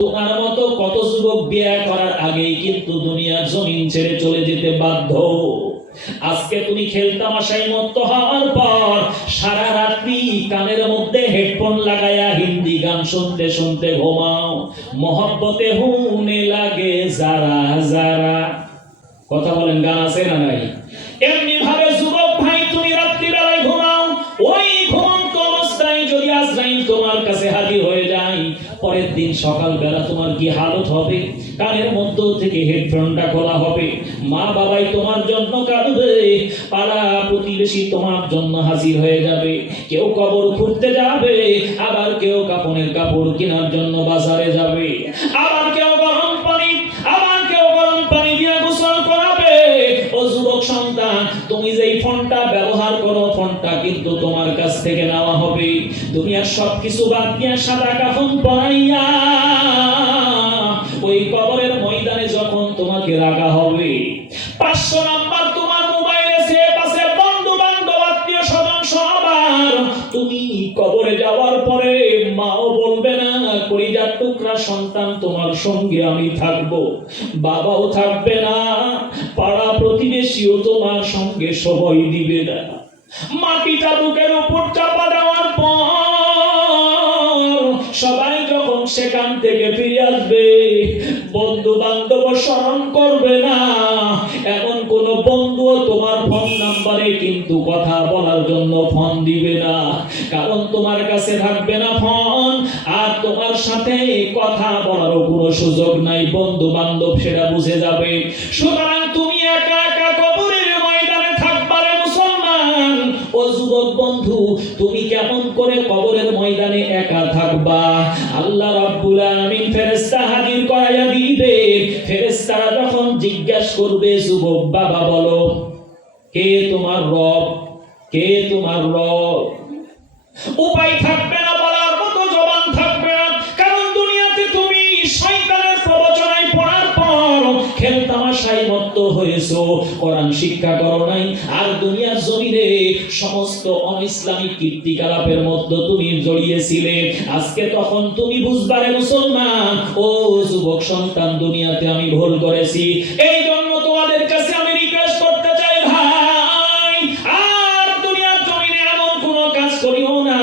তোমার মতো কত যুবক বিয়ে করার আগেই কিন্তু দুনিয়ার জমিন ছেড়ে চলে যেতে বাধ্য। আজকে তুমি খেলতামাশায় মত্ত হওয়ার পর সারা রাত্রি কানের মধ্যে হেডফোন লাগায়া হিন্দি গান শুনতে শুনতে ঘুমাও। মহব্বতে হুনে লাগে যারা যারা, কথা বলেন, গান আছে না নাই? এমনি ভাবে যুবক ভাই তুমি রাত্রি বেলায় ঘুমাও, ওই ঘুমন্ত অবস্থায় যদি আজরাইল তোমার কাছে হাজির হয়ে যায়, পরের দিন সকাল বেলা তোমার কি হালত হবে? কানের মধ্য থেকে হেডফোনটা খোলা হবে, মা বাবাই তোমার জন্য কাঁদবে, পাড়া প্রতিবেশী তোমার জন্য হাজির হয়ে যাবে, কেউ কবর খুঁড়তে যাবে, আবার কেউ কাপড়ের কাপড় কেনার জন্য বাজারে যাবে, আবার কেউ গরম পানি দিয়ে গোসল করাবে। ও যুবক সন্তান, তুমি যেই ফোনটা ব্যবহার করো, ফোনটা কিন্তু তোমার কাছ থেকে নেওয়া হবে। দুনিয়ার সবকিছু বাদ দিয়ে সাদা কাফন পরাইয়া ওই কবরের ময়দানে যখন তোমাকে রাখা হবে, 500 নাম্বার তোমার মোবাইলে সেভ আছে, বন্ধু বান্ধব আত্মীয় স্বজন সবার। তুমি কবরে যাওয়ার পরে মাও বলবে না, কলিজার টুকরা সন্তান তোমার সঙ্গে আমি থাকবো, বাবাও থাকবে না, পাড়া প্রতিবেশীও তোমার সঙ্গে সবাই দিবে না। মাটিটা বুকের উপর চাপা দেওয়ার পর সবাই যখন সেখান থেকে ফিরে আসবে, বন্ধু বান্ধব স্মরণ করবে না, এমন কোন বন্ধুও তোমার ফোন নাম্বারে কিন্তু কথা বলার জন্য ফোন দিবে না, কারণ তোমার কাছে থাকবে না ফোন, আর তোমার সাথে কথা বলারও কোনো সুযোগ নাই। বন্ধু বান্ধব সেটা বুঝে যাবে। সুতরাং তুমি একা একা কবরের ময়দানে থাকবা রে মুসলমান। ও যুবক বন্ধু, তুমি কেমন করে কবরের ময়দানে একা থাকবা? আল্লাহ রাব্বুল আলামিন ফেরেশতা হাজির করাইয়া দিবে। ফেরেশতারা যখন জিজ্ঞাসা করবে, যুবক বাবা বলো, কে তোমার রব? কে তোমার রব? উপায় থাকবে না, বলার মতো জবান থাকবে না, কারণ দুনিয়াতে তুমি শয়তানের প্রবচনায় পড়ার পর খেলতামাশায় মত্ত হয়েছো, কোরআন শিক্ষা করো নাই, আর দুনিয়ার জমিনে সমস্ত অনিসলামিক কীর্তিকলাপের মধ্যে তুমি জড়িয়েছিলে। আজকে তখন তুমি বুঝবারে মুসলমান, ও যুবক সন্তান, দুনিয়াতে আমি ভুল করেছি। এই জন্য তোমাদের কাছে আমি রিকোয়েস্ট করতে চাই, ভাই, আর দুনিয়ার জমিনে এমন কোনো কাজ করিও না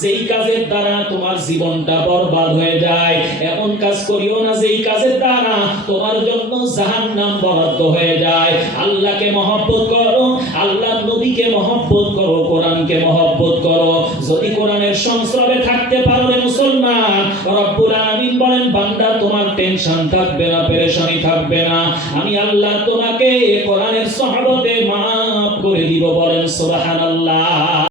যেই কাজের দ্বারা তোমার জীবনটা বরবাদ হয়ে যায়। এমন কাজ করিও না যেই কাজের দ্বারা তোমার জন্য জাহান্নাম বরাদ্দ হয়ে যায়। আল্লাহকে মহব্বত করো, আল্লাহর নবীকে মহব্বত করো, কোরআনকে মহব্বত করো। যদি কোরআনের সংস্রবে থাকতে পারো রে মুসলমান, রব্বুল আলামিন বলেন, বান্দা তোমার টেনশন থাকবে না, পেরেশানি থাকবে না, আমি আল্লাহ তোমাকে কোরআনের সহবতে মাফ করে দিব। বলেন সুবহানাল্লাহ।